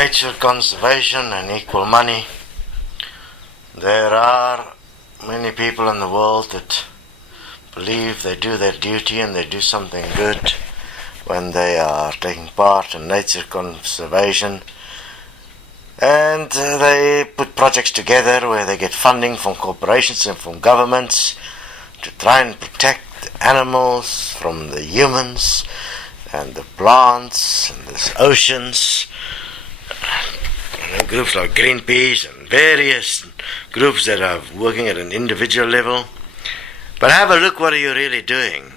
nature conservation and equal money. There are many people in the world that believe they do their duty and they do something good when they are taking part in nature conservation, and they put projects together where they get funding from corporations and from governments to try and protect the animals from the humans and the plants and the oceans. And groups like Greenpeace and various groups that are working at an individual level. But have a look, what are you really doing?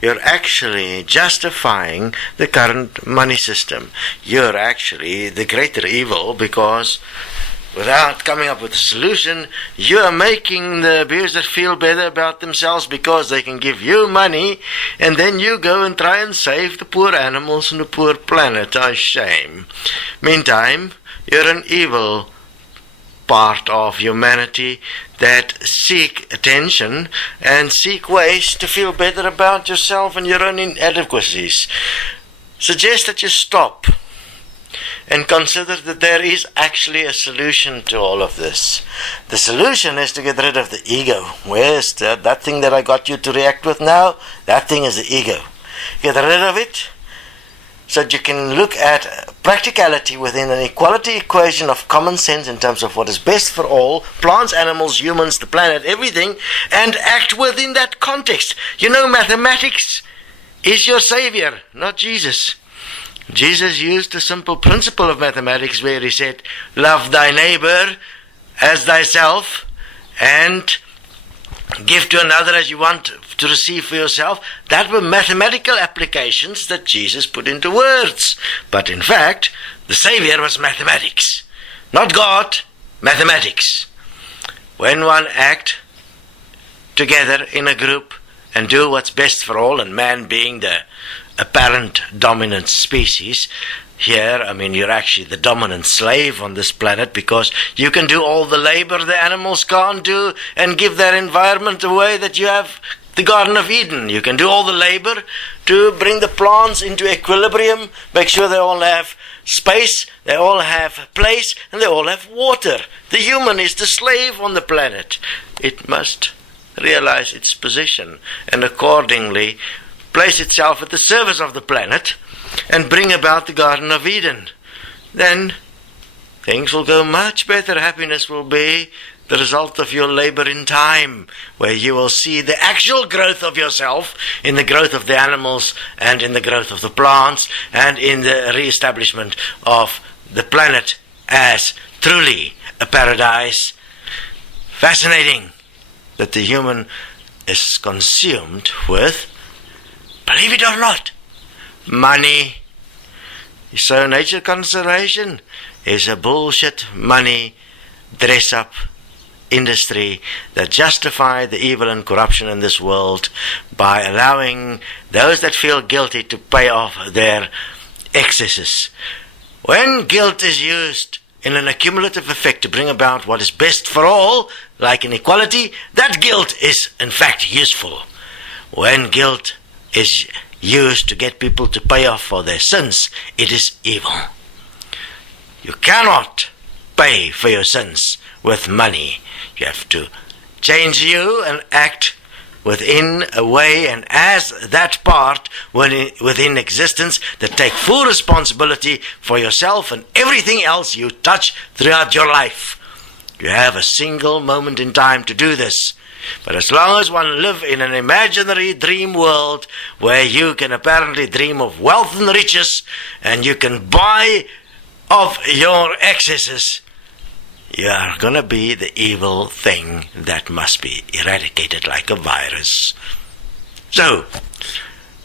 You're actually justifying the current money system. You're actually the greater evil, because without coming up with a solution, you are making the abuser feel better about themselves because they can give you money, and then you go and try and save the poor animals and the poor planet. Oh, shame. Meantime, you're an evil part of humanity that seek attention and seek ways to feel better about yourself and your own inadequacies. Suggest that you stop and consider that there is actually a solution to all of this. The solution is to get rid of the ego. Where's that thing that I got you to react with now? That thing is the ego. Get rid of it so that you can look at practicality within an equality equation of common sense in terms of what is best for all, plants, animals, humans, the planet, everything, and act within that context. You know, mathematics is your savior, not Jesus. Jesus used a simple principle of mathematics where he said, love thy neighbor as thyself, and give to another as you want to receive for yourself. That were mathematical applications that Jesus put into words. But in fact, the Savior was mathematics. Not God, mathematics. When one act together in a group and do what's best for all, and man being the apparent dominant species, here, you're actually the dominant slave on this planet, because you can do all the labor the animals can't do and give their environment the way that you have the Garden of Eden. You can do all the labor to bring the plants into equilibrium, make sure they all have space, they all have place, and they all have water. The human is the slave on the planet. It must realize its position and accordingly place itself at the service of the planet and bring about the Garden of Eden. Then things will go much better. Happiness will be the result of your labor in time, where you will see the actual growth of yourself in the growth of the animals and in the growth of the plants and in the re-establishment of the planet as truly a paradise. Fascinating that the human is consumed with, believe it or not, money. So nature conservation is a bullshit money dress-up industry that justify the evil and corruption in this world by allowing those that feel guilty to pay off their excesses. When guilt is used in an accumulative effect to bring about what is best for all, like inequality, that guilt is in fact useful. When guilt is used to get people to pay off for their sins, it is evil. You cannot pay for your sins with money. You have to change you and act within a way and as that part within existence that take full responsibility for yourself and everything else you touch throughout your life. You have a single moment in time to do this. But as long as one live in an imaginary dream world where you can apparently dream of wealth and riches and you can buy off your excesses, you are going to be the evil thing that must be eradicated like a virus. So,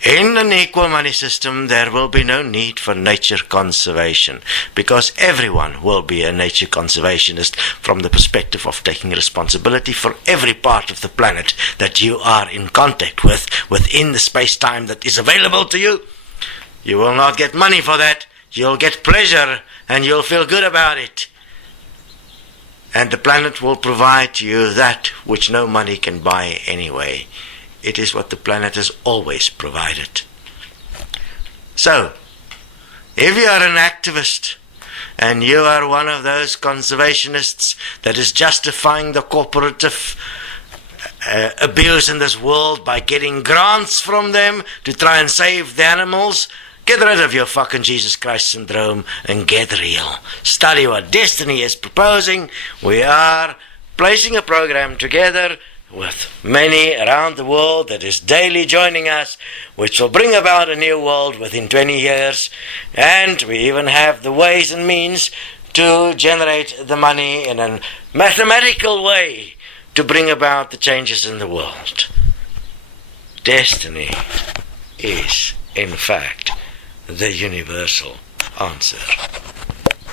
in an equal money system, there will be no need for nature conservation, because everyone will be a nature conservationist from the perspective of taking responsibility for every part of the planet that you are in contact with within the space-time that is available to you. You will not get money for that. You'll get pleasure and you'll feel good about it. And the planet will provide to you that which no money can buy anyway. It is what the planet has always provided. So, if you are an activist and you are one of those conservationists that is justifying the corporative abuse in this world by getting grants from them to try and save the animals, get rid of your fucking Jesus Christ syndrome and get real. Study what Destiny is proposing. We are placing a program together with many around the world that is daily joining us, which will bring about a new world within 20 years. And we even have the ways and means to generate the money in a mathematical way to bring about the changes in the world. Destiny is, in fact, the universal answer.